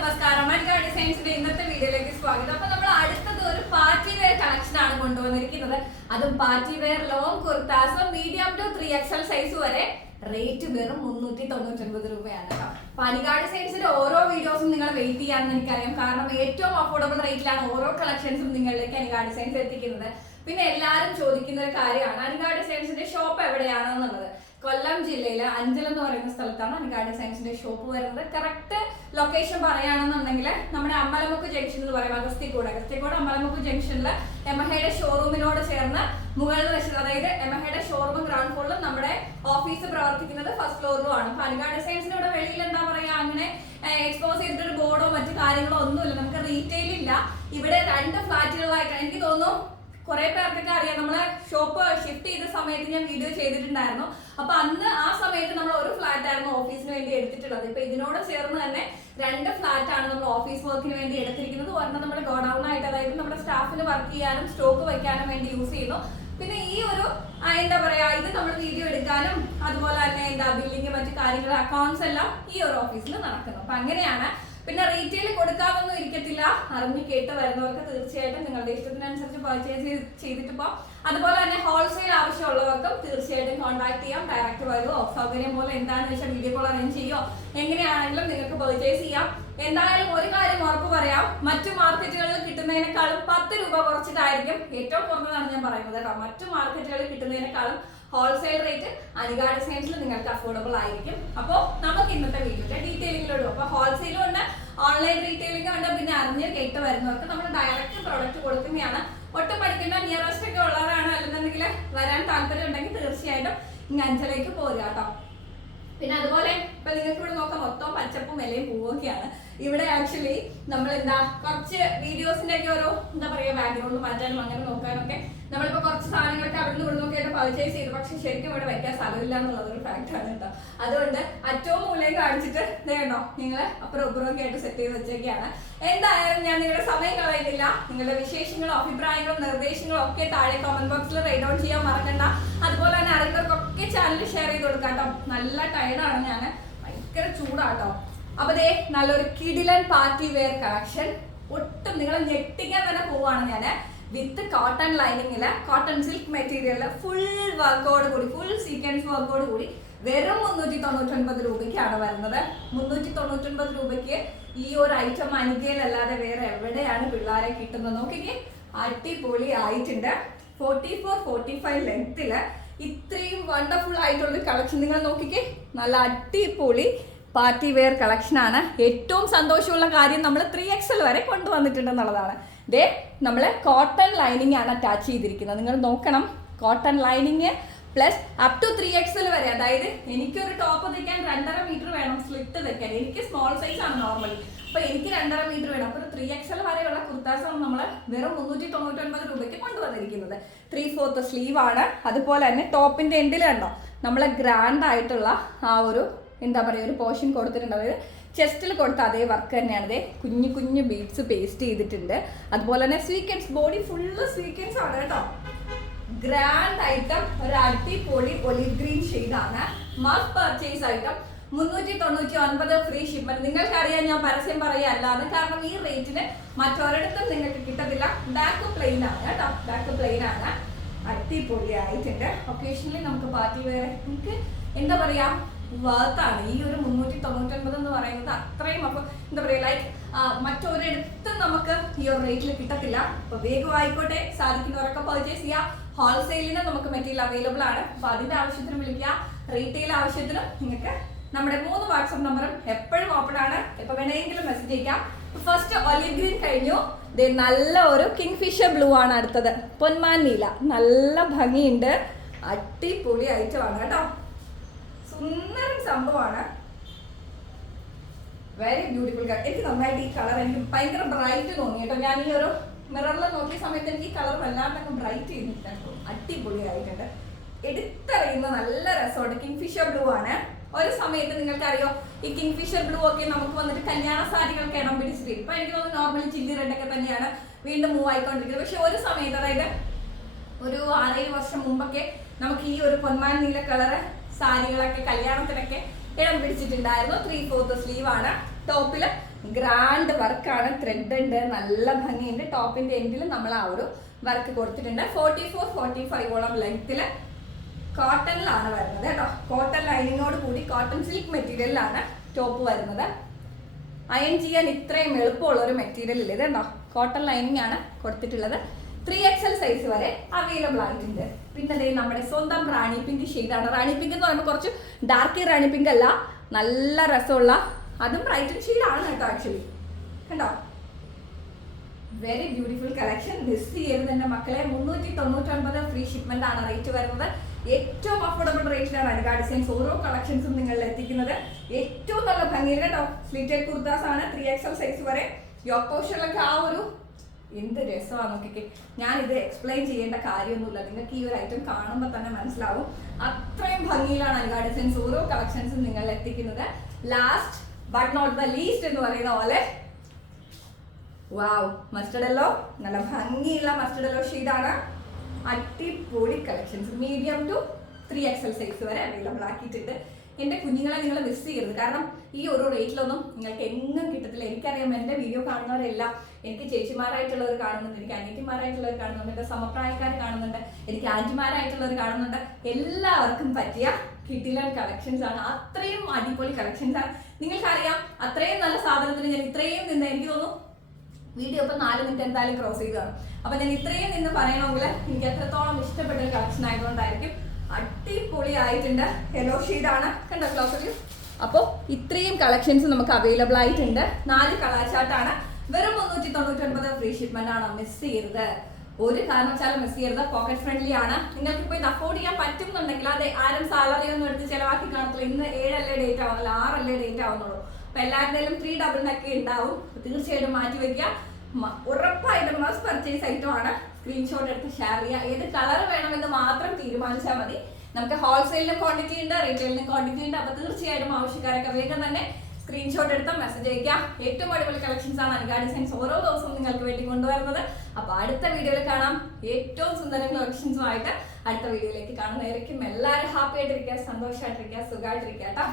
നമസ്കാരം. മൻഗാ ഡിസൈൻസിന്റെ ഇന്നത്തെ വീഡിയോയിലേക്ക് സ്വാഗതം. അപ്പൊ നമ്മൾ അടുത്തത് ഒരു പാർട്ടി വെയർ കളക്ഷൻ ആണ് കൊണ്ടുവന്നിരിക്കുന്നത്. അതും പാർട്ടി വെയർ ലോങ് കുർത്താസും മീഡിയം ടു 3XL സൈസ് വരെ. റേറ്റ് വെറും 399 രൂപയാണ്. പനികാ ഡിസൈൻസിന്റെ ഓരോ വീഡിയോസും നിങ്ങൾ വെയിറ്റ് ചെയ്യാമെന്ന് എനിക്കറിയാം. കാരണം ഏറ്റവും അഫോർഡബിൾ റേറ്റിലാണ് ഓരോ കളക്ഷൻസും നിങ്ങളിലേക്ക് അനികാ ഡിസൈൻസ് എത്തിക്കുന്നത്. പിന്നെ എല്ലാവരും ചോദിക്കുന്ന ഒരു കാര്യമാണ് അനികാ ഡിസൈൻസിന്റെ ഷോപ്പ് എവിടെയാണെന്നുള്ളത്. കൊല്ലം ജില്ലയിലെ അഞ്ചൽ എന്ന് പറയുന്ന സ്ഥലത്താണ് അനികാ ഡിസൈൻസിന്റെ ഷോപ്പ് വരുന്നത്. കറക്റ്റ് ലൊക്കേഷൻ പറയുകയാണെന്നുണ്ടെങ്കിൽ നമ്മുടെ അമ്പലമുക്ക് ജംഗ്ഷൻ എന്ന് പറയും, അഗസ്തിക്കോട് അമ്പലമുക്ക് ജംഗ്ഷനിൽ എമഹയുടെ ഷോറൂമിനോട് ചേർന്ന് മുകളിൽ വശത്ത്, അതായത് എമഹയുടെ ഷോറൂം ഗ്രൗണ്ട് ഫ്ലോറിലും നമ്മുടെ ഓഫീസ് പ്രവർത്തിക്കുന്നത് ഫസ്റ്റ് ഫ്ലോറിലുമാണ്. അപ്പൊ അനികാ ഡിസൈൻസിന്റെ ഇവിടെ വെളിയിൽ എന്താ പറയാ, അങ്ങനെ എക്സ്പോസ് ചെയ്തിട്ടൊരു ബോർഡോ മറ്റു കാര്യങ്ങളോ ഒന്നുമില്ല. നമുക്ക് റീറ്റെയിൽ ഇല്ല. ഇവിടെ 2 ഫ്ലാറ്റുകളായിട്ട് എനിക്ക് തോന്നുന്നു കുറെ പേർക്കൊക്കെ അറിയാം. നമ്മളെ ഷോപ്പ് ഷിഫ്റ്റ് ചെയ്ത സമയത്ത് ഞാൻ വീഡിയോ ചെയ്തിട്ടുണ്ടായിരുന്നു. അപ്പൊ അന്ന് ആ സമയത്ത് നമ്മൾ ഒരു ഫ്ലാറ്റ് ആയിരുന്നു ഓഫീസിന് വേണ്ടി എടുത്തിട്ടുള്ളത്. ഇപ്പൊ ഇതിനോട് ചേർന്ന് തന്നെ 2 ഫ്ലാറ്റ് ആണ് നമ്മൾ ഓഫീസ് വർക്കിന് വേണ്ടി എടുത്തിരിക്കുന്നത്. ഒരെണ്ണം നമ്മുടെ ഗോഡൌൺ ആയിട്ട്, അതായത് നമ്മുടെ സ്റ്റാഫിന് വർക്ക് ചെയ്യാനും സ്റ്റോക്ക് വയ്ക്കാനും വേണ്ടി യൂസ് ചെയ്യുന്നു. പിന്നെ ഈ ഒരു എന്താ പറയാ, ഇത് നമ്മൾ വീഡിയോ എടുക്കാനും അതുപോലെ തന്നെ ബില്ലിങ് മറ്റു കാര്യങ്ങൾ അക്കൗണ്ട്സ് എല്ലാം ഈ ഒരു ഓഫീസിൽ നടക്കുന്നു. അപ്പൊ അങ്ങനെയാണ്. പിന്നെ റീറ്റെയിൽ കൊടുക്കാതൊന്നും ഇരിക്കത്തില്ല. അറിഞ്ഞു കേട്ട് വരുന്നവർക്ക് തീർച്ചയായിട്ടും നിങ്ങളുടെ ഇഷ്ടത്തിനനുസരിച്ച് പർച്ചേസ് ചെയ്തിട്ട് പോകാം. അതുപോലെ തന്നെ ഹോൾസെയിൽ ആവശ്യമുള്ളവർക്കും തീർച്ചയായിട്ടും കോൺടാക്ട് ചെയ്യാം. ഡയറക്റ്റ് വരുമോ, സൗകര്യം പോലെ എന്താണെന്ന് വെച്ചാൽ വീഡിയോ കോൾ അറേഞ്ച് ചെയ്യോ, എങ്ങനെയാണെങ്കിലും നിങ്ങൾക്ക് പർച്ചേസ് ചെയ്യാം. എന്തായാലും ഒരു കാര്യം ഉറപ്പ് പറയാം, മറ്റു മാർക്കറ്റുകളിൽ കിട്ടുന്നതിനേക്കാളും 10 രൂപ കുറച്ചിട്ടായിരിക്കും, ഏറ്റവും കുറഞ്ഞതാണ് ഞാൻ പറയുന്നത് കേട്ടോ. മറ്റു മാർക്കറ്റുകളിൽ കിട്ടുന്നതിനേക്കാളും ഹോൾസെയിൽ റേറ്റ് അനികാ ഡിസൈൻസിൽ നിങ്ങൾക്ക് അഫോർഡബിൾ ആയിരിക്കും. അപ്പോൾ നമുക്ക് ഇന്നത്തെ വീഡിയോയുടെ ഡീറ്റെയിലിങ്ങിലോട്ട്. അപ്പൊ ഹോൾസെയിലും ഉണ്ട്, ഓൺലൈൻ റീറ്റെയിലിംഗും ഉണ്ട്. പിന്നെ അറിഞ്ഞ് കേട്ട് വരുന്നവർക്ക് നമ്മൾ ഡയറക്റ്റ് പ്രോഡക്റ്റ് കൊടുക്കുന്നതാണ്. ഒട്ടും പഠിക്കുന്ന നിയറസ്റ്റ് ഒക്കെ ഉള്ളവരാണ്, അല്ലെന്നുണ്ടെങ്കിൽ വരാൻ താല്പര്യം ഉണ്ടെങ്കിൽ തീർച്ചയായിട്ടും ഇങ്ങ് അഞ്ചലേക്ക് പോരുക കേട്ടോ. പിന്നെ അതുപോലെ ഇപ്പൊ നിങ്ങൾക്ക് ഇവിടെ നോക്കാം, മൊത്തം പച്ചപ്പും ഇലയും പൂവൊക്കെയാണ്. ഇവിടെ ആക്ച്വലി നമ്മൾ കുറച്ച് വീഡിയോസിന്റെ ഒക്കെ ഓരോ ബാക്ക്ഗ്രൗണ്ട് മാറ്റാനും അങ്ങനെ നോക്കാനൊക്കെ നമ്മളിപ്പോ കുറച്ച് സാധനങ്ങളൊക്കെ അവിടെ നിന്ന് ഇവിടെ നോക്കിയായിട്ട് പർച്ചേസ് ചെയ്തു. പക്ഷെ ശരിക്കും ഇവിടെ വെക്കാൻ സ്ഥലമില്ല എന്നുള്ളതൊരു ഫാക്ട് ആണ് കേട്ടോ. അതുകൊണ്ട് അറ്റവും മൂലയും കാണിച്ചിട്ട് വേണോ നിങ്ങൾ അപ്പുറം ഒക്കെ ആയിട്ട് സെറ്റ് ചെയ്ത് വെച്ചൊക്കെയാണ്. എന്തായാലും ഞാൻ നിങ്ങളുടെ സമയം കളയുന്നില്ല. നിങ്ങളുടെ വിശേഷങ്ങളും അഭിപ്രായങ്ങളും നിർദ്ദേശങ്ങളും ഒക്കെ താഴെ കമന്റ് ബോക്സിൽ റൈറ്റ് ഡൗൺ ചെയ്യാൻ മറക്കണ്ട. അതുപോലെ തന്നെ അറിയുന്നവർക്കൊക്കെ ചാനൽ ഷെയർ ചെയ്ത് കൊടുക്കാം കേട്ടോ. നല്ല ടയർഡാണ് ഞാൻ, ഭയങ്കര ചൂടാട്ടോ. അപ്പൊ ദേ നല്ലൊരു കിടിലൻ പാർട്ടി വെയർ കളക്ഷൻ. ഒട്ടും നിങ്ങളെ ഞെട്ടിക്കാൻ തന്നെ പോവാണ് ഞാൻ. വിത്ത് കോട്ടൺ ലൈനിങ്ങില്, കോട്ടൺ സിൽക്ക് മെറ്റീരിയലില്, ഫുൾ വർക്കോട് കൂടി, ഫുൾ സീക്വൻസ് വർക്കോട് കൂടി വെറും 399 രൂപയ്ക്കാണ് വരുന്നത്. 399 രൂപയ്ക്ക് ഈ ഒരു ഐറ്റം അനികയിലല്ലാതെ വേറെ എവിടെയാണ് പിള്ളേരെ കിട്ടുന്നത്? നോക്കിക്കേ, അടിപൊളി ആയിട്ടുണ്ട്. 44-45 ലെങ്ത്തില് ഇത്രയും വണ്ടർഫുൾ ആയിട്ടുള്ളൊരു കളക്ഷൻ നിങ്ങൾ നോക്കിക്കേ. നല്ല അടിപൊളി പാർട്ടി വെയർ കളക്ഷൻ ആണ്. ഏറ്റവും സന്തോഷമുള്ള കാര്യം നമ്മൾ 3XL വരെ കൊണ്ടുവന്നിട്ടുണ്ടെന്നുള്ളതാണ്. ഇതേ നമ്മൾ കോട്ടൺ ലൈനിങ് ആണ് അറ്റാച്ച് ചെയ്തിരിക്കുന്നത്. നിങ്ങൾ നോക്കണം, cotton lining plus up to 3XL വരെ. അതായത് എനിക്കൊരു ടോപ്പ് തയ്ക്കാൻ 2.5 മീറ്റർ വേണം സ്ലിറ്റ് തയ്ക്കാൻ. എനിക്ക് സ്മോൾ സൈസ് ആണ് നോർമലി, അപ്പൊ എനിക്ക് 2.5 മീറ്റർ വേണം. അപ്പൊ 3XL വരെയുള്ള കുർത്താസാണ് നമ്മൾ വെറും 399 രൂപയ്ക്ക് കൊണ്ടുവന്നിരിക്കുന്നത്. 3/4 സ്ലീവ് ആണ്. അതുപോലെ തന്നെ ടോപ്പിന്റെ എൻഡിൽ കണ്ടോ നമ്മളെ ഗ്രാൻഡ് ആയിട്ടുള്ള ആ ഒരു ഒരു പോർഷൻ കൊടുത്തിട്ടുണ്ട്. അതായത് ചെസ്റ്റിൽ കൊടുത്ത അതേ വർക്ക് തന്നെയാണ്. അതേ കുഞ്ഞു കുഞ്ഞു ബീഡ്സ് പേസ്റ്റ് ചെയ്തിട്ടുണ്ട്. അതുപോലെ തന്നെ സ്വീക്കൻസ്, ബോഡി ഫുള്ള് സ്വീക്കൻസ് ആണ് കേട്ടോ. ഗ്രാൻഡ് ഐറ്റം, ഒരു അടിപൊളി ഒലിവ് ഗ്രീൻ ഷെയ്ഡാണ്. Must purchase item. 399 free shipment. നിങ്ങൾക്കറിയാം ഞാൻ പരസ്യം പറയാല്ലാന്ന്, കാരണം ഈ റേറ്റിന് മറ്റൊരിടത്തും നിങ്ങൾക്ക് കിട്ടത്തില്ല. ബാക്ക് പ്ലെയിൻ ആണ് കേട്ടോ, ബാക്ക് പ്ലെയിൻ ആണ്. അടിപൊളി ആയിട്ടുണ്ട്. ഒക്കേഷണലി നമുക്ക് പാർട്ടി വെയർ നമുക്ക് വർത്താണ്. ഈ ഒരു 399 എന്ന് പറയുന്നത് അത്രയും. അപ്പൊ ലൈക്ക് മറ്റൊരിടത്തും നമുക്ക് ഈ ഒരു റേറ്റിൽ കിട്ടത്തില്ല. അപ്പൊ വേഗം ആയിക്കോട്ടെ, സാധിക്കുന്നവരൊക്കെ പർച്ചേസ് ചെയ്യാം. ഹോൾസെയിലിന് നമുക്ക് മെറ്റീരിയൽ അവൈലബിൾ ആണ്. അപ്പൊ അതിന്റെ ആവശ്യത്തിന് വിളിക്കുക. റീറ്റെയിൽ ആവശ്യത്തിന് നിങ്ങൾക്ക് നമ്മുടെ 3 വാട്സ്ആപ്പ് നമ്പറും എപ്പോഴും ഓപ്പൺ ആണ്. എപ്പൊ വേണമെങ്കിലും മെസ്സേജ് അയക്കാം. ഫസ്റ്റ് ഒലിവ് ഗ്രീൻ കഴിഞ്ഞു. നല്ല ഒരു കിങ് ഫിഷർ ബ്ലൂ ആണ് അടുത്തത്. പൊന്മാൻ നീല, നല്ല ഭംഗിയുണ്ട്. അടിപൊളി ഐറ്റം ആണ് കേട്ടോ. സുന്ദരം സംഭവമാണ്. Very beautiful colour. എനിക്ക് നന്നായിട്ട് ഈ കളർ എനിക്ക് ഭയങ്കര ബ്രൈറ്റ് തോന്നി കേട്ടോ. ഞാൻ ഈ ഒരു മിററിൽ നോക്കിയ സമയത്ത് എനിക്ക് ഈ കളർ വല്ലാണ്ടൊക്കെ ബ്രൈറ്റ് ചെയ്തിട്ടുണ്ടായിരുന്നു. അടിപൊളി ആയിട്ടുണ്ട്. എടുത്തറിയുന്ന നല്ല രസമുണ്ട്. കിങ് ഫിഷർ ബ്ലൂ ആണ്. ഒരു സമയത്ത് നിങ്ങൾക്കറിയോ ഈ കിങ് ഫിഷർ ബ്ലൂ ഒക്കെ നമുക്ക് വന്നിട്ട് കല്യാണ സാരികൾക്ക് ഇടം പിടിച്ചിട്ട്, ഇപ്പൊ എനിക്ക് തോന്നുന്നു നോർമലി ചില്ലി റെഡ് ഒക്കെ തന്നെയാണ് വീണ്ടും മൂവ് ആയിക്കൊണ്ടിരിക്കുന്നത്. പക്ഷെ ഒരു സമയത്ത്, അതായത് ഒരു 6-7 വർഷം മുമ്പൊക്കെ നമുക്ക് ഈ ഒരു പൊന്മാൻ നീല കളറ് സാരികളൊക്കെ കല്യാണത്തിനൊക്കെ ഇടം പിടിച്ചിട്ടുണ്ടായിരുന്നു. 3/4 സ്ലീവ് ആണ്. ടോപ്പില് ഗ്രാൻഡ് വർക്കാണ്, ത്രെഡ് ഉണ്ട്, നല്ല ഭംഗിയുണ്ട്. ടോപ്പിന്റെ എൻഡിൽ നമ്മൾ ആ ഒരു വർക്ക് കൊടുത്തിട്ടുണ്ട്. 44-45 ലെങ്ത്തിൽ കോട്ടണിലാണ് വരുന്നത് കേട്ടോ. കോട്ടൺ ലൈനിങ്ങോട് കൂടി കോട്ടൺ സിൽക്ക് മെറ്റീരിയലിലാണ് ടോപ്പ് വരുന്നത്. അയൺ ചെയ്യാൻ ഇത്രയും എളുപ്പമുള്ള ഒരു മെറ്റീരിയൽ ഇല്ല. ഇതുണ്ടോ, കോട്ടൺ ലൈനിങ് ആണ് കൊടുത്തിട്ടുള്ളത്. 3XL സൈസ് വരെ അവൈലബിൾ ആയിട്ടുണ്ട്. പിന്നെ നമ്മുടെ സ്വന്തം റാണി പിങ്ക് ഷെയ്ഡാണ്. റാണി പിങ്ക് എന്ന് പറയുമ്പോൾ കുറച്ച് ഡാർക്ക് റാണി പിങ്ക് അല്ല, നല്ല രസമുള്ള അതും ബ്രൈറ്റൻ ഷെയ്ഡാണ് കേട്ടോ. ആക്ച്വലി കണ്ടോ, വെരി ബ്യൂട്ടിഫുൾ കളക്ഷൻ. മിസ് ചെയ്യരുത് എൻ്റെ മക്കളെ. 399 ഫ്രീ ഷിപ്മെന്റ് ആണ് റേറ്റ് വരുന്നത്. ഏറ്റവും അഫോർഡബിൾ റേറ്റിലാണ് അനുഗ ഡിസൈൻസ് ഓരോ കളക്ഷൻസും നിങ്ങളിൽ എത്തിക്കുന്നത്. ഏറ്റവും നല്ല ഭംഗിയിൽ കേട്ടോ. സ്ലിറ്റഡ് കുർത്താസ് ആണ് 3XL സൈസ് വരെ. യോക്ക് പോർഷനിലൊക്കെ ആ ഒരു എന്ത് രസമാണ് നോക്കിക്കേ. ഞാനിത് എക്സ്പ്ലെയിൻ ചെയ്യേണ്ട കാര്യമൊന്നുമില്ല, നിങ്ങൾക്ക് ഈ ഒരു ഐറ്റം കാണുമ്പോൾ തന്നെ മനസ്സിലാവും. അത്രയും ഭംഗിയിലാണ് അനുഗ ഡിസൈൻസ് ഓരോ കളക്ഷൻസും നിങ്ങളിൽ എത്തിക്കുന്നത്. Last but not the least എന്ന് പറയുന്ന പോലെ വാവ്, മസ്റ്റർഡ് യെല്ലോ. നല്ല ഭംഗിയുള്ള മസ്റ്റർഡ് യെല്ലോ ഷെയ്ഡാണ്. അടിപൊളി collections medium to 3XL size വരെ അവൈലബിൾ ആക്കിയിട്ടുണ്ട്. എൻ്റെ കുഞ്ഞുങ്ങളെ നിങ്ങൾ മിസ് ചെയ്യരുത്. കാരണം ഈ ഒരു റേറ്റിലൊന്നും നിങ്ങൾക്ക് എങ്ങും കിട്ടത്തില്ല. എനിക്കറിയാം, എൻ്റെ വീഡിയോ കാണുന്നവരെല്ലാം എനിക്ക് ചേച്ചിമാരായിട്ടുള്ളവർ കാണുന്നുണ്ട്, എനിക്ക് അനിയത്തിമാരായിട്ടുള്ളവർ കാണുന്നുണ്ട്, എൻ്റെ സമപ്രായക്കാർ കാണുന്നുണ്ട്, എനിക്ക് ആൻറ്റിമാരായിട്ടുള്ളവർ കാണുന്നുണ്ട്. എല്ലാവർക്കും പറ്റിയ കിട്ടില്ല കളക്ഷൻസ് ആണ്. അത്രയും അടിപൊളി കളക്ഷൻസ് ആണ്. നിങ്ങൾക്കറിയാം, അത്രയും നല്ല സാധനത്തിന് ഞാൻ ഇത്രയും നിന്ന്, എനിക്ക് തോന്നുന്നു വീഡിയോ ഇപ്പം 4 മിനിറ്റ് എന്തായാലും ക്രോസ് ചെയ്തതാണ്. അപ്പൊ ഞാൻ ഇത്രയും നിന്ന് പറയണമെങ്കിൽ എനിക്ക് എത്രത്തോളം ഇഷ്ടപ്പെട്ട ഒരു കളക്ഷൻ ആയതുകൊണ്ടായിരിക്കും. അടിപൊളി ആയിട്ടുണ്ട്. യെല്ലോ ഷെയ്ഡാണ് കണ്ടോ ക്ലോസറിൽ. അപ്പോൾ ഇത്രയും കളക്ഷൻസ് നമുക്ക് അവൈലബിൾ ആയിട്ടുണ്ട്. 4 കളർ ചാർട്ടാണ്. വെറും 399 ഫ്രീ ഷിപ്മെന്റ് ആണ്. മിസ് ചെയ്യരുത്, ഒരു കാരണവശാലും മിസ് ചെയ്യരുത്. പോക്കറ്റ് ഫ്രണ്ട്ലി ആണ്. നിങ്ങൾക്ക് ഇപ്പോൾ ഇത് അഫോർഡ് ചെയ്യാൻ പറ്റുന്നുണ്ടെങ്കിൽ അത് ആരും സാലറി ഒന്നും എടുത്ത് ചിലവാക്കി കാണത്തില്ല. ഇന്ന് 7 ഡേറ്റ് ആവുന്നില്ല, 6 ഡേറ്റ് ആവുന്നുള്ളൂ. അപ്പൊ എല്ലാവരുടെയും 3 ഡബിൾ നെക്ക് ഉണ്ടാവും. തീർച്ചയായിട്ടും മാറ്റി വെക്കുക. ഉറപ്പായിട്ടും മസ്റ്റ് പർച്ചേസ് ഐറ്റം ആണ്. സ്ക്രീൻഷോട്ട് എടുത്ത് ഷെയർ ചെയ്യുക. ഏത് കളർ വേണമെന്ന് മാത്രം തീരുമാനിച്ചാൽ മതി. നമുക്ക് ഹോൾസെയിലിനും ക്വാണ്ടിറ്റി ഉണ്ട്, റീറ്റെയിലിനും ക്വാണ്ടിറ്റി ഉണ്ട്. അപ്പൊ തീർച്ചയായിട്ടും ആവശ്യക്കാരൊക്കെ വേഗം തന്നെ സ്ക്രീൻഷോട്ട് എടുത്ത് മെസ്സേജ് അയക്കാം. ഏറ്റവും അടിപൊളി കളക്ഷൻസ് ആണ് അനുഗ ഡിസൈൻസ് ഓരോ ദിവസവും നിങ്ങൾക്ക് വേണ്ടി കൊണ്ടുവരുന്നത്. അപ്പൊ അടുത്ത വീഡിയോയിൽ കാണാം. ഏറ്റവും സുന്ദരം കളക്ഷൻസുമായിട്ട് അടുത്ത വീഡിയോയിലേക്ക് കാണുന്നതായിരിക്കും. എല്ലാവരും ഹാപ്പി ആയിട്ടിരിക്കുക, സന്തോഷമായിട്ടിരിക്കുക, സുഖമായിട്ടിരിക്കുക കേട്ടോ.